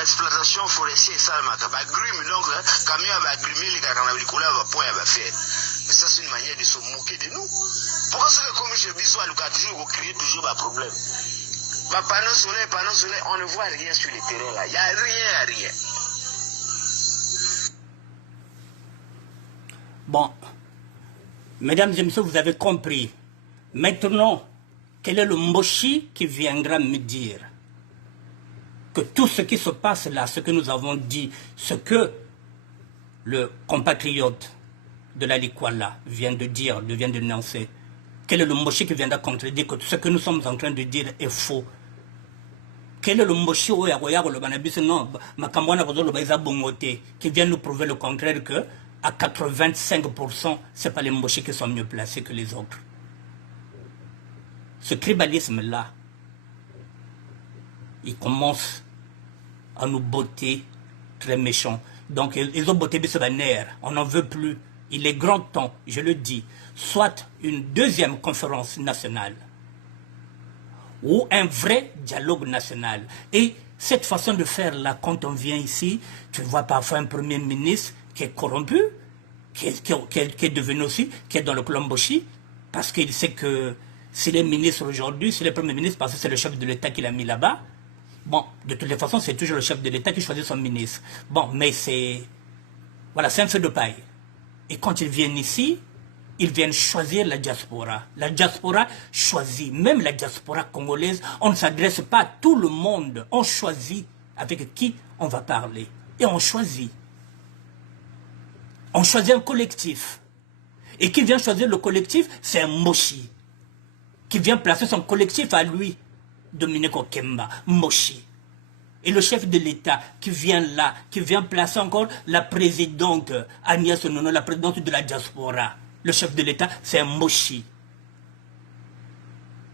exploitation forestière, ça, grime, donc, camion va grimer les canaux, va point à faire. Mais ça, c'est une manière de se moquer de nous. Pourquoi c'est que comme chez Bissou, vous créez toujours un problème? Panneau soleil, on ne voit rien sur le terrain là. Il n'y a rien. Bon, mesdames et messieurs, vous avez compris. Maintenant, quel est le Mboshi qui viendra me dire que tout ce qui se passe là, ce que nous avons dit, ce que le compatriote de la Likwala vient de dire, vient de dénoncer, quel est le Mboshi qui viendra contredire que ce que nous sommes en train de dire est faux? Quel est le Mboshi qui vient nous prouver le contraire que à 85%, ce n'est pas les Mboshi qui sont mieux placés que les autres? Ce tribalisme-là, il commence à nous botter très méchants. Donc, ils ont botté Bissobaner. On n'en veut plus. Il est grand temps, je le dis, soit une deuxième conférence nationale ou un vrai dialogue national. Et cette façon de faire là, quand on vient ici, tu vois parfois un premier ministre qui est corrompu, qui est devenu aussi, qui est dans le clan Mboshi, parce qu'il sait que s'il est ministre aujourd'hui, s'il est premier ministre, parce que c'est le chef de l'État qui l'a mis là-bas, bon, de toutes les façons, c'est toujours le chef de l'État qui choisit son ministre. Bon, mais c'est... Voilà, c'est un feu de paille. Et quand ils viennent ici, ils viennent choisir la diaspora. La diaspora choisit, même la diaspora congolaise, on ne s'adresse pas à tout le monde. On choisit avec qui on va parler. Et on choisit. On choisit un collectif. Et qui vient choisir le collectif, c'est un Mboshi. Qui vient placer son collectif à lui, Dominique Okemba, Mboshi. Et le chef de l'État qui vient là, qui vient placer encore la présidente Agnès Nono, la présidente de la diaspora. Le chef de l'État, c'est un Mboshi.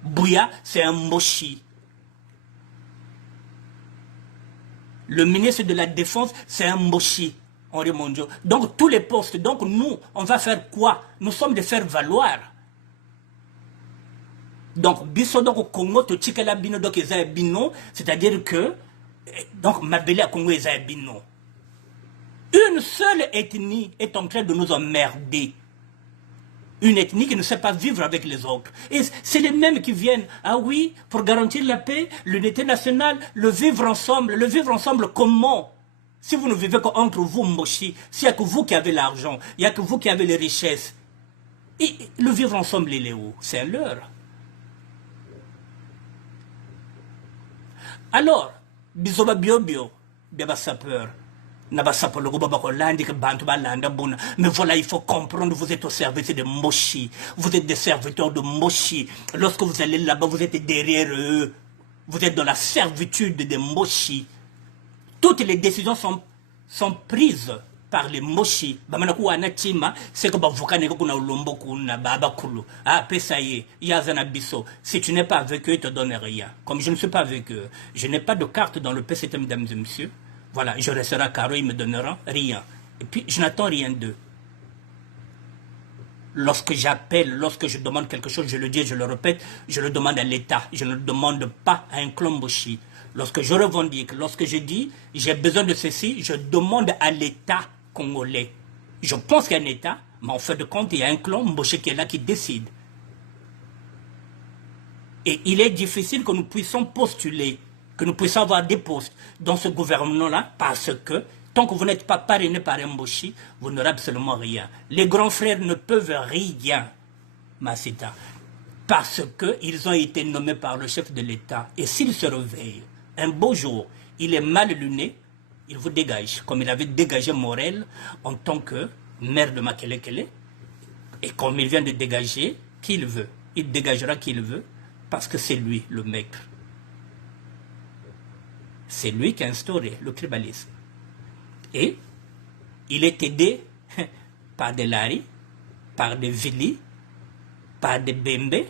Bouya, c'est un Mboshi. Le ministre de la Défense, c'est un Mboshi. Henri Mondio. Donc tous les postes, donc nous, on va faire quoi? Nous sommes de faire valoir. Donc, biso donc au Congo, to tikala bino donc eza bino, c'est-à-dire que donc Mabele à Congo eza bino. Une seule ethnie est en train de nous emmerder. Une ethnie qui ne sait pas vivre avec les autres. Et c'est les mêmes qui viennent, ah oui, pour garantir la paix, l'unité nationale, le vivre ensemble comment? Si vous ne vivez qu'entre vous, Mboshi, s'il n'y a que vous qui avez l'argent, il n'y a que vous qui avez les richesses, et le vivre ensemble, il est où? C'est un leurre. Alors, bisoba bio, beba sapeur, naba sapolo go baba kolandi ke bantu balanda buna. Mais voilà, il faut comprendre, vous êtes au service de Mboshi, vous êtes des serviteurs de Mboshi. Lorsque vous allez là-bas, vous êtes derrière eux, vous êtes dans la servitude de Mboshi. Toutes les décisions sont prises par les Mboshi. C'est que si tu n'es pas avec eux, ils ne te donnent rien. Comme je ne suis pas avec eux, je n'ai pas de carte dans le PCT, mesdames et messieurs. Voilà, je resterai à carreau, ils ne me donneront rien. Et puis, je n'attends rien d'eux. Lorsque j'appelle, lorsque je demande quelque chose, je le dis, je le répète, je le demande à l'État. Je ne le demande pas à un clan Mboshi. Lorsque je revendique, lorsque je dis j'ai besoin de ceci, je demande à l'État congolais. Je pense qu'il y a un État, mais en fait de compte, il y a un clan Mboshi qui est là qui décide. Et il est difficile que nous puissions postuler, que nous puissions avoir des postes dans ce gouvernement-là, parce que tant que vous n'êtes pas parrainé par un Mboshi, vous n'aurez absolument rien. Les grands frères ne peuvent rien, Masita, parce qu'ils ont été nommés par le chef de l'État. Et s'ils se réveillent, un beau jour, il est mal luné, il vous dégage, comme il avait dégagé Morel en tant que maire de Makelekele. Et comme il vient de dégager qui il veut, il dégagera qui il veut, parce que c'est lui le maître. C'est lui qui a instauré le tribalisme. Et il est aidé par des Lari, par des Vili, par des Bembe,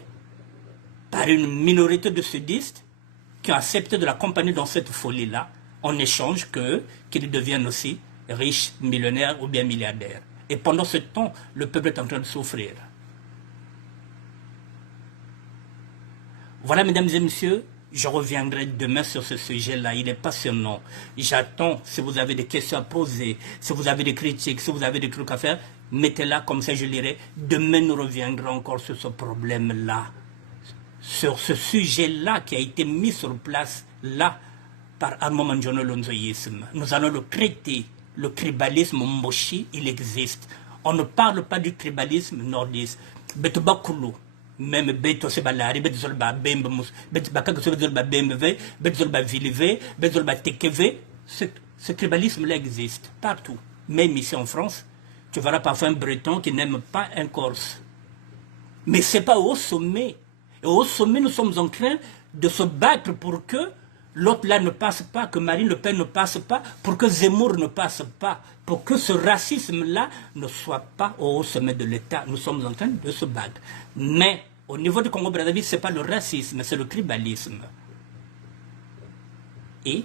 par une minorité de sudistes qui ont accepté de l'accompagner dans cette folie-là, en échange qu'ils deviennent aussi riches, millionnaires ou bien milliardaires. Et pendant ce temps, le peuple est en train de souffrir. Voilà, mesdames et messieurs, je reviendrai demain sur ce sujet-là. Il est passionnant. J'attends, si vous avez des questions à poser, si vous avez des critiques, si vous avez des trucs à faire, mettez-la, comme ça je lirai. Demain, nous reviendrons encore sur ce problème-là, sur ce sujet-là qui a été mis sur place, là, par Armand Manjono Lonzoïsme. Nous allons le traiter. Le tribalisme Mboshi, il existe. On ne parle pas du tribalisme nordiste. Betobakulu, même Beto Sebalari, Betzolba Bembemus, Betzolba Bembe, Betzolba Vilive, Betzolba Tekeve. Ce tribalisme-là existe partout. Même ici en France, tu verras parfois un Breton qui n'aime pas un Corse. Mais ce n'est pas au sommet. Et au sommet, nous sommes en train de se battre pour que l'autre là ne passe pas, que Marine Le Pen ne passe pas, pour que Zemmour ne passe pas, pour que ce racisme-là ne soit pas au sommet de l'État. Nous sommes en train de se battre. Mais au niveau du Congo-Brazzaville, ce n'est pas le racisme, c'est le tribalisme. Et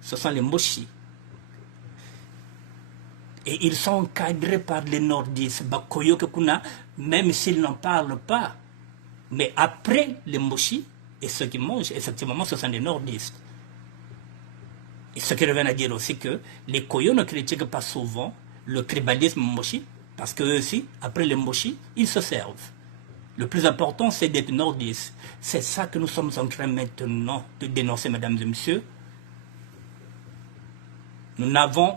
ce sont les Moshi. Et ils sont encadrés par les nordistes, Bakoyo Kekuna, même s'ils n'en parlent pas. Mais après les Moshi, et ceux qui mangent, effectivement, ce sont des nordistes. Et ce qui revient à dire aussi que les Koyo ne critiquent pas souvent le tribalisme Moshi, parce qu'eux aussi, après les Moshi, ils se servent. Le plus important, c'est d'être nordiste. C'est ça que nous sommes en train maintenant de dénoncer, mesdames et messieurs. Nous n'avons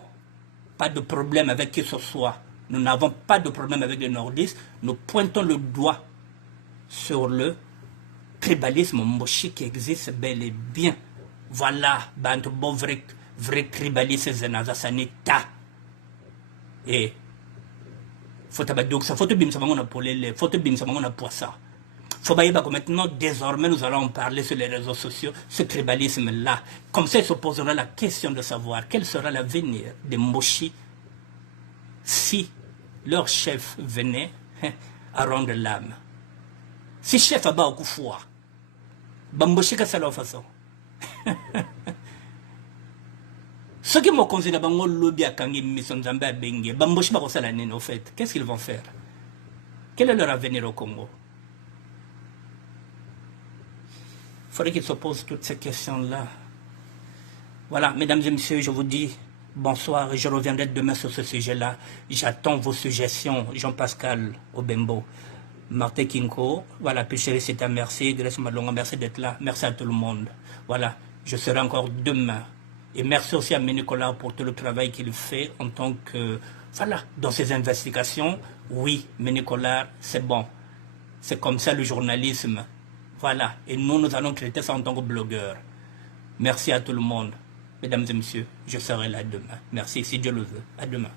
pas de problème avec qui que ce soit. Nous n'avons pas de problème avec les nordistes. Nous pointons le doigt sur le tribalisme Moshi qui existe bel et bien. Voilà, bantu bon vrai tribalisme zenaza sanita. Et faut tabadouk ça, faut te bim ça on a polele, faut te bim ça on a poissa. Faut baïba que maintenant désormais nous allons parler sur les réseaux sociaux ce tribalisme là. Comme ça il se posera la question de savoir quel sera l'avenir des Moshi si leur chef venait à rendre l'âme. Si chef a ba kufua Bamboshi ka sala façon. Ceux qui m'ont considéré bango lobby à Kangi Mission Zambé Bengue, Bamboshi ba kosala nene au fait. Qu'est-ce qu'ils vont faire? Quel est leur avenir au Congo? Il faudrait qu'ils se posent toutes ces questions-là. Voilà, mesdames et messieurs, je vous dis bonsoir et je reviendrai demain sur ce sujet-là. J'attends vos suggestions. Jean-Pascal Obembo. Martin Kinko, voilà, puis chérie, c'est un merci, Grèce Malonga, merci d'être là, merci à tout le monde. Voilà, je serai encore demain. Et merci aussi à Ménicolas pour tout le travail qu'il fait en tant que, voilà, dans ses investigations. Oui, Ménicolas, c'est bon. C'est comme ça le journalisme. Voilà, et nous allons traiter ça en tant que blogueur. Merci à tout le monde. Mesdames et messieurs, je serai là demain. Merci, si Dieu le veut. À demain.